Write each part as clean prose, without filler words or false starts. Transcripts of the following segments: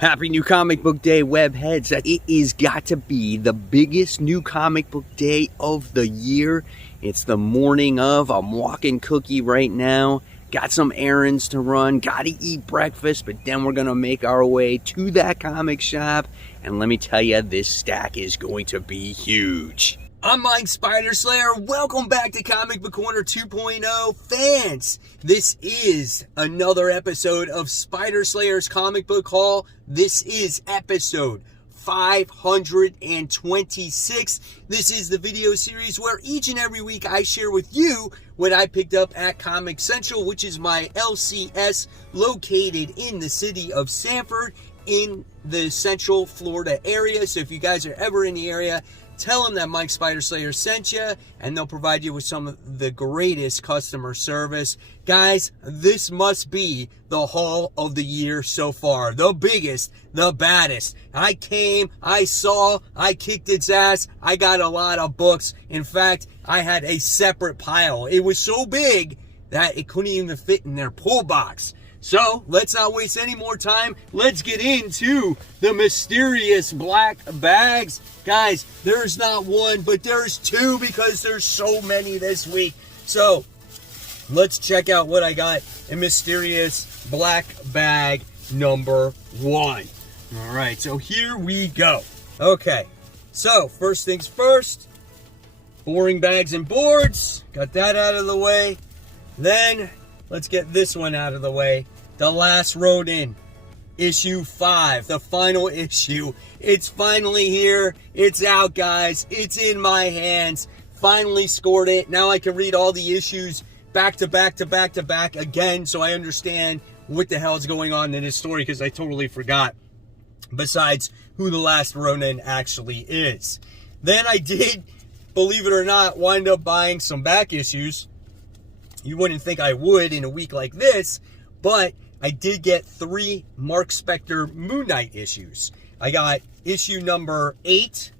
Happy New Comic Book Day, webheads. It is got to be the biggest new comic book day of the year. It's the morning of. I'm walking Cookie right now. Got some errands to run. Got to eat breakfast, but then we're going to make our way to that comic shop. And let me tell you, this stack is going to be huge. I'm Mike Spider Slayer. Welcome back to Comic Book Corner 2.0 fans. This is another episode of Spider Slayer's Comic Book Haul. This is episode 526. This is the video series where each and every week I share with you what I picked up at Comic Central, which is my LCS located in the city of Sanford in the Central Florida area. So if you guys are ever in the area, tell them that Mike Spider Slayer sent you, and they'll provide you with some of the greatest customer service. Guys, this must be the haul of the year so far. The biggest, the baddest. I came, I saw, I kicked its ass. I got a lot of books. In fact, I had a separate pile. It was so big that it couldn't even fit in their pull box. So, let's not waste any more time. Let's get into the mysterious black bags. Guys, there's not one, but there's two because there's so many this week. So, let's check out what I got in mysterious black bag number 1. All right, so here we go. Okay, so first things first, boring bags and boards. Got that out of the way. Then, let's get this one out of the way. The Last Ronin, issue 5, the final issue. It's finally here. It's out, guys. It's in my hands. Finally scored it. Now I can read all the issues back to back to back to back again, so I understand what the hell is going on in this story, because I totally forgot, besides who the Last Ronin actually is. Then I did, believe it or not, wind up buying some back issues. You wouldn't think I would in a week like this, but I did get 3 Mark Spector Moon Knight issues. I got issue number 8,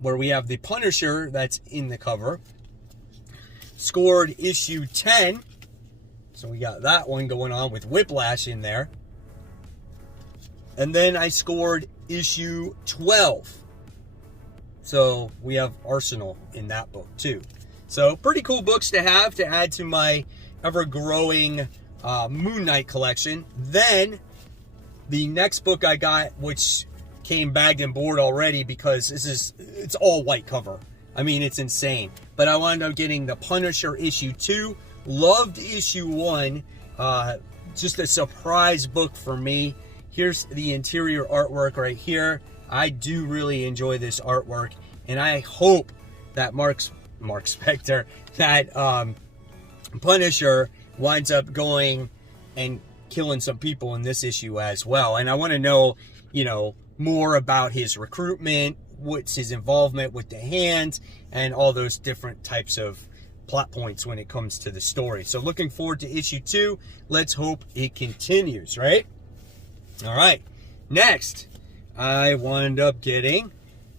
where we have the Punisher that's in the cover. Scored issue 10, so we got that one going on with Whiplash in there. And then I scored issue 12. So we have Arsenal in that book too. So pretty cool books to have to add to my ever-growing Moon Knight collection. Then the next book I got, which came bagged and board already because it's all white cover. I mean, it's insane. But I wound up getting the Punisher issue 2. Loved issue 1. Just a surprise book for me. Here's the interior artwork right here. I do really enjoy this artwork, and I hope that Mark Spector, that Punisher winds up going and killing some people in this issue as well. And I want to know, more about his recruitment, what's his involvement with the Hand, and all those different types of plot points when it comes to the story. So looking forward to issue 2. Let's hope it continues, right? All right. Next, I wound up getting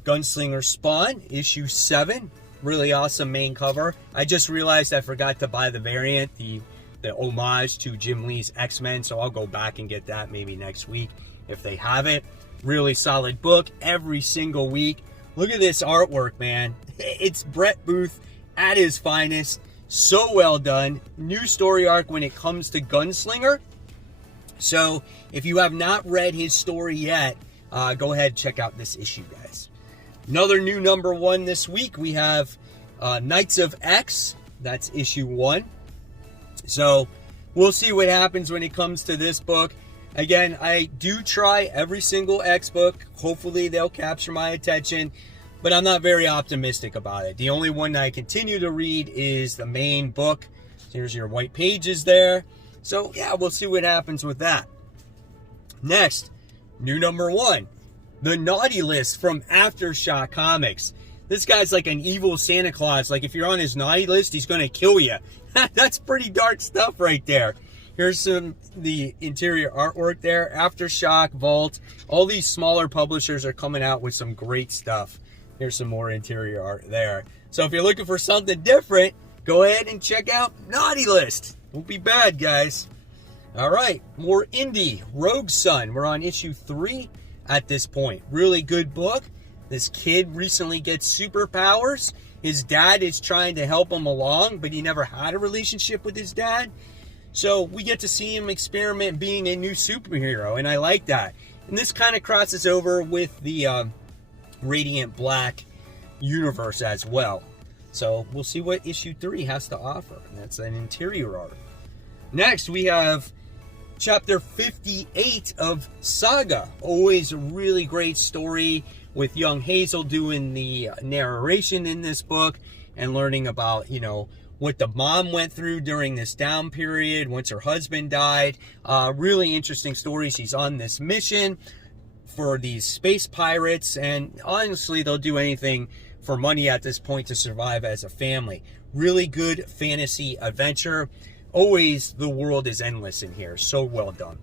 Gunslinger Spawn, issue 7. Really awesome main cover. I just realized I forgot to buy the variant, the homage to Jim Lee's X-Men, so I'll go back and get that maybe next week if they have it. Really solid book every single week. Look at this artwork, man. It's Brett Booth at his finest. So well done. New story arc when it comes to Gunslinger. So if you have not read his story yet, go ahead and check out this issue, guys. Another new number 1 this week, we have Knights of X. That's issue 1. So we'll see what happens when it comes to this book. Again, I do try every single X book. Hopefully they'll capture my attention, but I'm not very optimistic about it. The only one that I continue to read is the main book. Here's your white pages there. So yeah, we'll see what happens with that. Next, new number 1. The Naughty List from Aftershock Comics. This guy's like an evil Santa Claus. Like, if you're on his naughty list, he's going to kill you. That's pretty dark stuff right there. Here's the interior artwork there. Aftershock, Vault. All these smaller publishers are coming out with some great stuff. Here's some more interior art there. So if you're looking for something different, go ahead and check out Naughty List. Won't be bad, guys. All right, more indie. Rogue Son. We're on issue 3 at this point. Really good book. This kid recently gets superpowers. His dad is trying to help him along, but he never had a relationship with his dad. So we get to see him experiment being a new superhero, and I like that. And this kind of crosses over with the Radiant Black universe as well. So we'll see what issue 3 has to offer. That's an interior art. Next, we have chapter 58 of Saga. Always a really great story with young Hazel doing the narration in this book and learning about, what the mom went through during this down period once her husband died. Really interesting story. She's on this mission for these space pirates, and honestly, they'll do anything for money at this point to survive as a family. Really good fantasy adventure. Always the world is endless in here. So well done.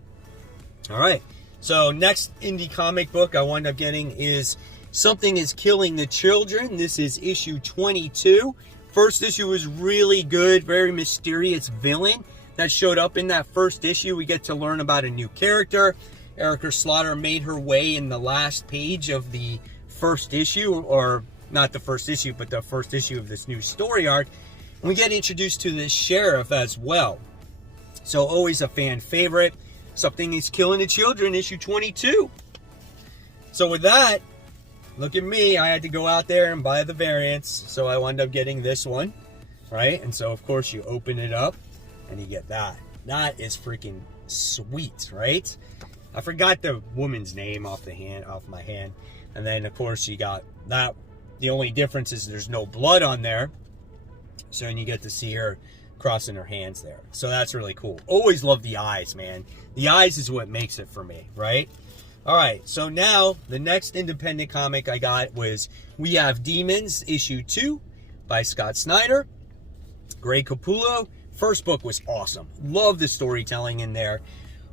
All right. So next indie comic book I wound up getting is Something is Killing the Children. This is issue 22. First issue was really good. Very mysterious villain that showed up in that first issue. We get to learn about a new character. Erica Slaughter made her way in the last page of the first issue, or not the first issue, but the first issue of this new story arc. And we get introduced to the sheriff as well. So always a fan favorite. Something is Killing the Children, issue 22. So with that, look at me. I had to go out there and buy the variants. So I wound up getting this one, right? And so, of course, you open it up and you get that. That is freaking sweet, right? I forgot the woman's name off my hand. And then, of course, you got that. The only difference is there's no blood on there. So you get to see her crossing her hands there. So that's really cool. Always love the eyes, man. The eyes is what makes it for me, right? All right, so now the next independent comic I got was We Have Demons, issue 2 by Scott Snyder. Greg Capullo. First book was awesome. Love the storytelling in there.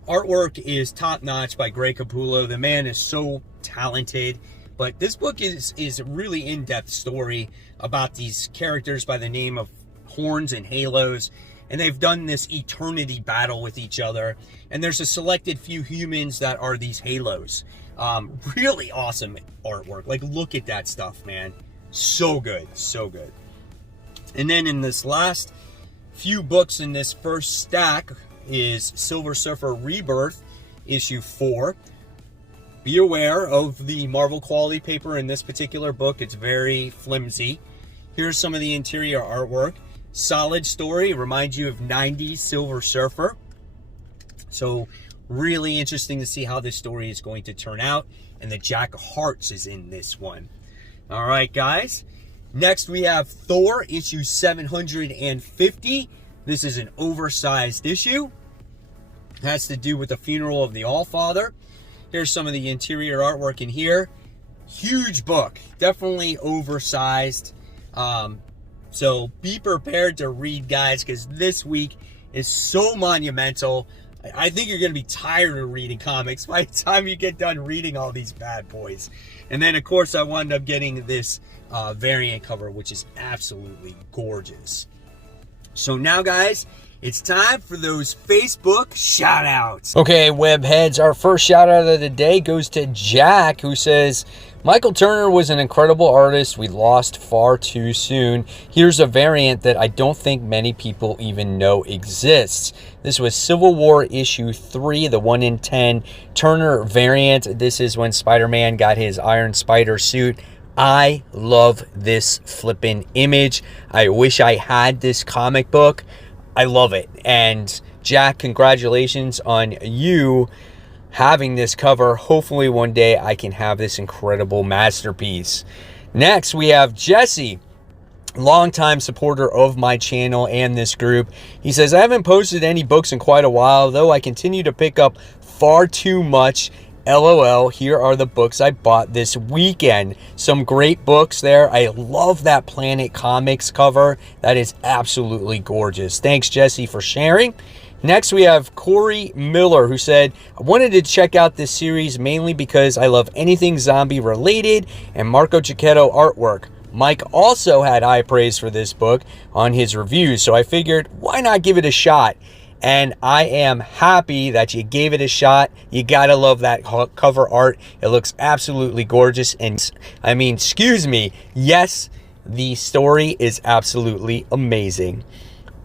Artwork is top-notch by Greg Capullo. The man is so talented. But this book is a really in-depth story about these characters by the name of Horns and Halos. And they've done this eternity battle with each other. And there's a selected few humans that are these Halos. Really awesome artwork. Like, look at that stuff, man. So good. So good. And then in this last few books in this first stack is Silver Surfer Rebirth, issue 4. Be aware of the Marvel quality paper in this particular book. It's very flimsy. Here's some of the interior artwork. Solid story. Reminds you of 90s Silver Surfer. So really interesting to see how this story is going to turn out. And the Jack of Hearts is in this one. All right, guys. Next we have Thor, issue 750. This is an oversized issue. It has to do with the funeral of the Allfather. Here's some of the interior artwork in here. Huge book. Definitely oversized. So be prepared to read, guys, because this week is so monumental. I think you're going to be tired of reading comics by the time you get done reading all these bad boys. And then, of course, I wound up getting this variant cover, which is absolutely gorgeous. So now, guys, it's time for those Facebook shout-outs. Okay, webheads, our first shout-out of the day goes to Jack, who says, Michael Turner was an incredible artist we lost far too soon. Here's a variant that I don't think many people even know exists. This was Civil War issue 3, the 1 in 10 Turner variant. This is when Spider-Man got his Iron Spider suit. I love this flippin' image. I wish I had this comic book. I love it. And Jack, congratulations on you having this cover. Hopefully one day I can have this incredible masterpiece. Next, we have Jesse, longtime supporter of my channel and this group. He says, I haven't posted any books in quite a while, though I continue to pick up far too much. LOL, here are the books I bought this weekend. Some great books there. I love that Planet Comics cover. That is absolutely gorgeous. Thanks, Jesse, for sharing. Next, we have Corey Miller, who said, I wanted to check out this series mainly because I love anything zombie related and Marco Cicchetto artwork. Mike also had high praise for this book on his reviews, so I figured, why not give it a shot? and I am happy that you gave it a shot. You gotta love that cover art. It looks absolutely gorgeous, and I mean, excuse me, yes, the story is absolutely amazing.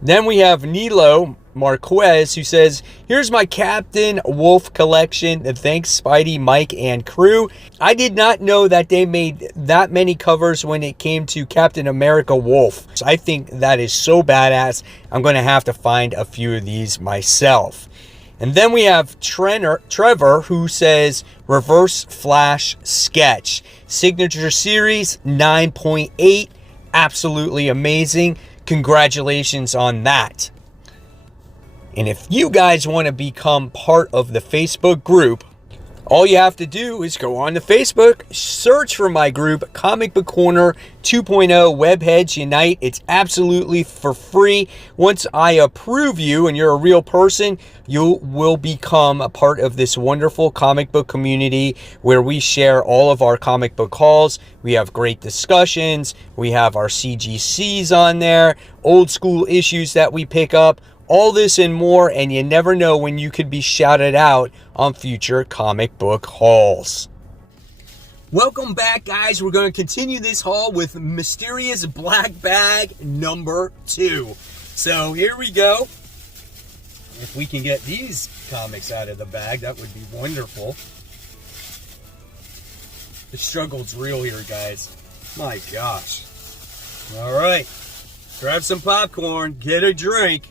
Then we have Nilo Marquez, who says, here's my Captain Wolf collection. Thanks, Spidey, Mike, and crew. I did not know that they made that many covers when it came to Captain America Wolf. So I think that is so badass. I'm going to have to find a few of these myself. And then we have Trevor, who says, Reverse Flash Sketch. Signature Series 9.8. Absolutely amazing. Congratulations on that. And if you guys want to become part of the Facebook group, all you have to do is go on to Facebook, search for my group, Comic Book Corner 2.0 Webheads Unite. It's absolutely for free. Once I approve you and you're a real person, you will become a part of this wonderful comic book community where we share all of our comic book hauls. We have great discussions. We have our CGCs on there, old school issues that we pick up. All this and more, and you never know when you could be shouted out on future comic book hauls. Welcome back, guys. We're going to continue this haul with Mysterious Black Bag number 2. So here we go. If we can get these comics out of the bag, that would be wonderful. The struggle's real here, guys. My gosh. All right. Grab some popcorn, get a drink,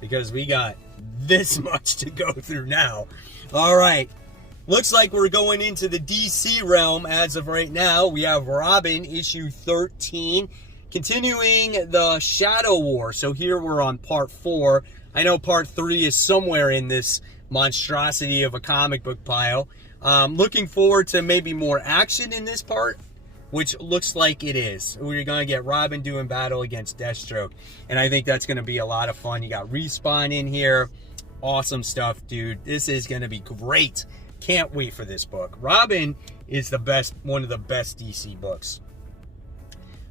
because we got this much to go through now. All right. Looks like we're going into the DC realm as of right now. We have Robin, issue 13, continuing the Shadow War. So here we're on part 4. I know part 3 is somewhere in this monstrosity of a comic book pile. Looking forward to maybe more action in this part, which looks like it is. We're going to get Robin doing battle against Deathstroke, and I think that's going to be a lot of fun. You got Respawn in here. Awesome stuff, dude. This is going to be great. Can't wait for this book. Robin is the best, one of the best DC books.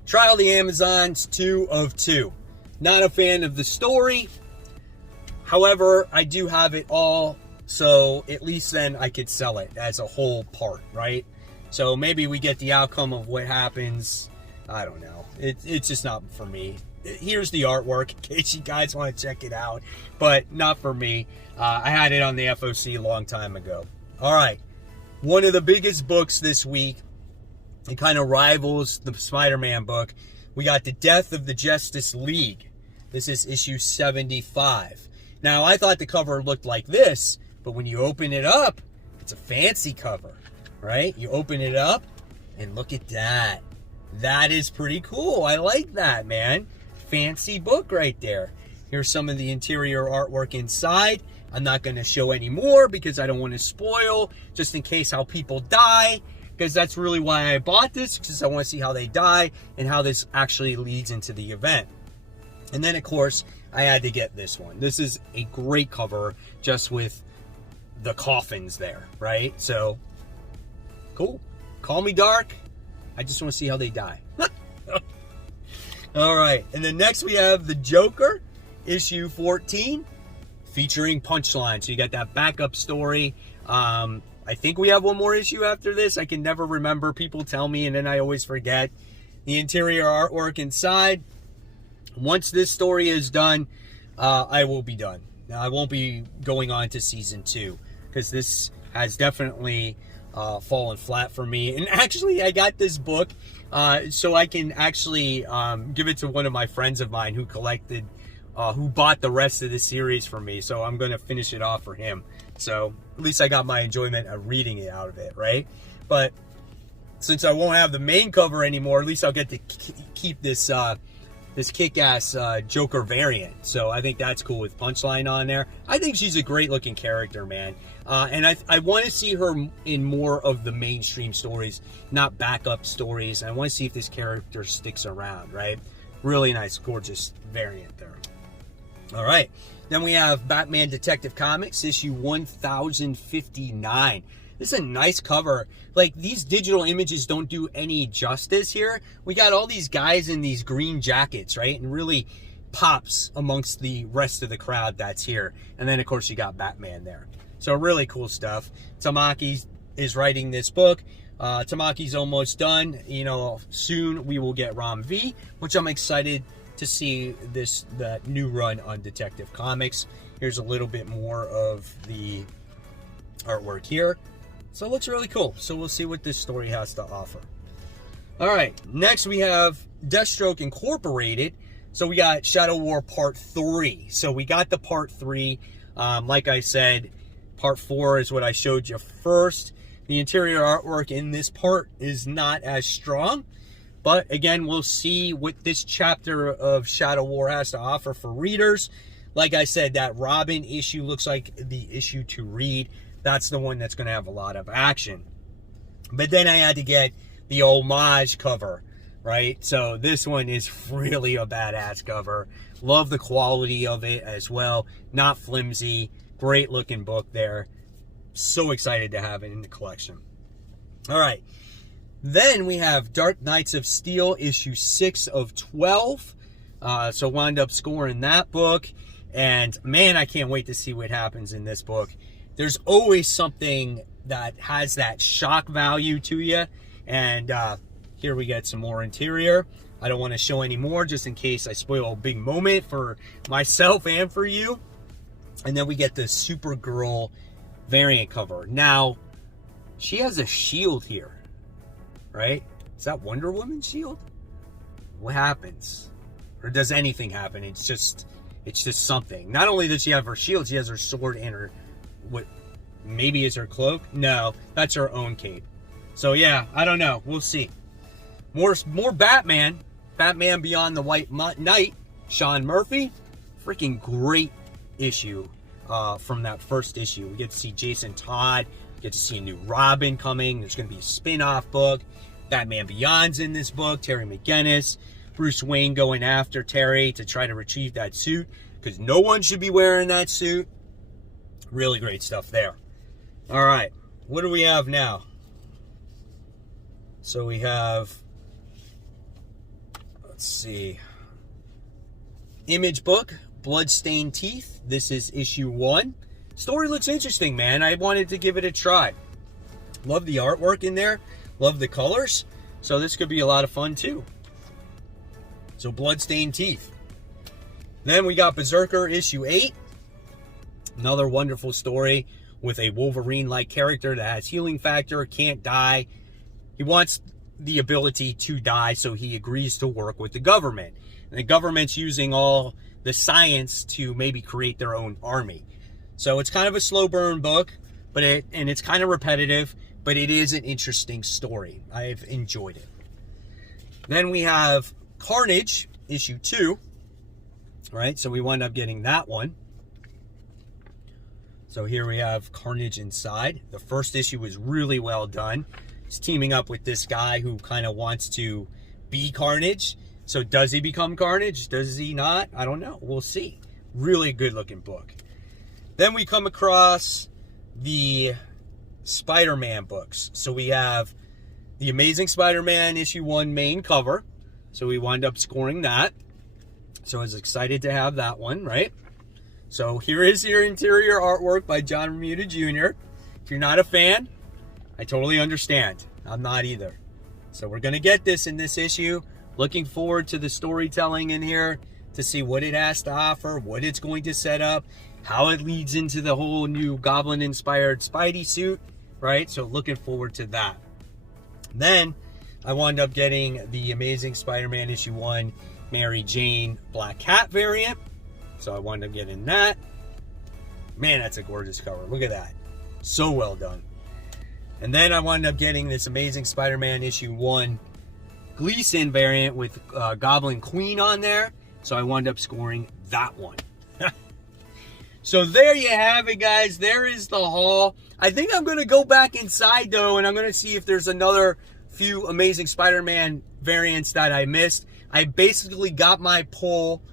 Trial of the Amazons, 2 of 2. Not a fan of the story. However, I do have it all, so at least then I could sell it as a whole part, right? So maybe we get the outcome of what happens. I don't know. It's just not for me. Here's the artwork in case you guys want to check it out. But not for me. I had it on the FOC a long time ago. All right. One of the biggest books this week. It kind of rivals the Spider-Man book. We got The Death of the Justice League. This is issue 75. Now, I thought the cover looked like this. But when you open it up, it's a fancy cover. Right? You open it up and look at that. That is pretty cool. I like that, man. Fancy book right there. Here's some of the interior artwork inside. I'm not going to show any more because I don't want to spoil, just in case how people die, because that's really why I bought this, because I want to see how they die and how this actually leads into the event. And then, of course, I had to get this one. This is a great cover just with the coffins there, right? So cool. Call me dark. I just want to see how they die. All right. And then next we have The Joker, issue 14, featuring Punchline. So you got that backup story. I think we have one more issue after this. I can never remember. People tell me and then I always forget. The interior artwork inside. Once this story is done, I will be done. Now, I won't be going on to season 2 because this has definitely fallen flat for me. And actually, I got this book so I can actually give it to one of my friends of mine who collected, who bought the rest of the series for me. So I'm going to finish it off for him. So at least I got my enjoyment of reading it out of it, right? But since I won't have the main cover anymore, at least I'll get to keep this this kick-ass Joker variant. So I think that's cool with Punchline on there. I think she's a great-looking character, man. And I want to see her in more of the mainstream stories, not backup stories. I want to see if this character sticks around, right? Really nice, gorgeous variant there. All right. Then we have Batman Detective Comics, issue 1059. This is a nice cover. Like, these digital images don't do any justice here. We got all these guys in these green jackets, right? And really pops amongst the rest of the crowd that's here. And then, of course, you got Batman there. So really cool stuff. Tamaki is writing this book. Tamaki's almost done. You know, soon we will get Rom V, which I'm excited to see that new run on Detective Comics. Here's a little bit more of the artwork here. So it looks really cool. So we'll see what this story has to offer. All right, next we have Deathstroke Incorporated. So we got Shadow War Part 3. So we got the Part 3. Like I said, Part 4 is what I showed you first. The interior artwork in this part is not as strong. But again, we'll see what this chapter of Shadow War has to offer for readers. Like I said, that Robin issue looks like the issue to read. That's the one that's going to have a lot of action. But then I had to get the homage cover, right? So this one is really a badass cover. Love the quality of it as well. Not flimsy. Great looking book there. So excited to have it in the collection. All right. Then we have Dark Knights of Steel, issue 6 of 12. So wound up scoring that book. And man, I can't wait to see what happens in this book. There's always something that has that shock value to you. And here we get some more interior. I don't want to show any more just in case I spoil a big moment for myself and for you. And then we get the Supergirl variant cover. Now, she has a shield here, right? Is that Wonder Woman's shield? What happens? Or does anything happen? It's just something. Not only does she have her shield, she has her sword and her, what maybe is her cloak? No, that's her own cape. So yeah, I don't know. We'll see. More Batman. Batman Beyond the White Knight. Sean Murphy. Freaking great issue from that first issue. We get to see Jason Todd. We get to see a new Robin coming. There's going to be a spin-off book. Batman Beyond's in this book. Terry McGinnis. Bruce Wayne going after Terry to try to retrieve that suit, because no one should be wearing that suit. Really great stuff there. All right, what do we have now? So we have, let's see, Image book, Bloodstained Teeth. This is issue 1. Story looks interesting, man. I wanted to give it a try. Love the artwork in there. Love the colors. So this could be a lot of fun too. So Bloodstained Teeth. Then we got Berserker issue 8. Another wonderful story with a Wolverine-like character that has healing factor, can't die. He wants the ability to die, so he agrees to work with the government. And the government's using all the science to maybe create their own army. So it's kind of a slow burn book, but it's kind of repetitive, but it is an interesting story. I've enjoyed it. Then we have Carnage, issue 2. Right, so we wind up getting that one. So here we have Carnage inside. The first issue was really well done. He's teaming up with this guy who kind of wants to be Carnage. So does he become Carnage? Does he not? I don't know. We'll see. Really good looking book. Then we come across the Spider-Man books. So we have the Amazing Spider-Man issue 1 main cover. So we wind up scoring that. So I was excited to have that one, right? So here is your interior artwork by John Romita Jr. If you're not a fan, I totally understand. I'm not either. So we're going to get this in this issue. Looking forward to the storytelling in here to see what it has to offer, what it's going to set up, how it leads into the whole new Goblin-inspired Spidey suit, right? So looking forward to that. Then I wound up getting the Amazing Spider-Man issue 1 Mary Jane Black Cat variant. So I wound up getting that. Man, that's a gorgeous cover. Look at that. So well done. And then I wound up getting this Amazing Spider-Man issue 1 Gleason variant with Goblin Queen on there. So I wound up scoring that one. So there you have it, guys. There is the haul. I think I'm going to go back inside, though, and I'm going to see if there's another few Amazing Spider-Man variants that I missed. I basically got my pull,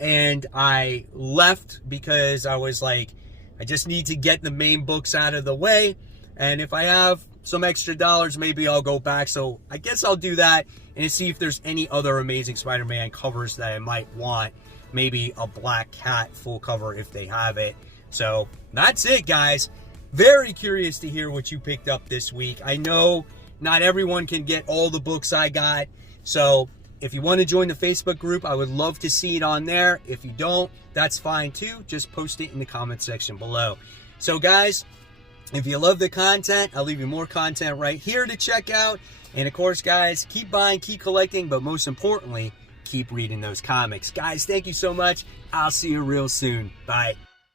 and I left because I was like, I just need to get the main books out of the way. And if I have some extra dollars, maybe I'll go back. So I guess I'll do that and see if there's any other Amazing Spider-Man covers that I might want. maybe a black cat full cover if they have it. So that's it, guys. Very curious to hear what you picked up this week. I know not everyone can get all the books I got, so if you want to join the Facebook group, I would love to see it on there. If you don't, that's fine too. Just post it in the comment section below. So guys, if you love the content, I'll leave you more content right here to check out. And of course, guys, keep buying, keep collecting, but most importantly, keep reading those comics. Guys, thank you so much. I'll see you real soon. Bye.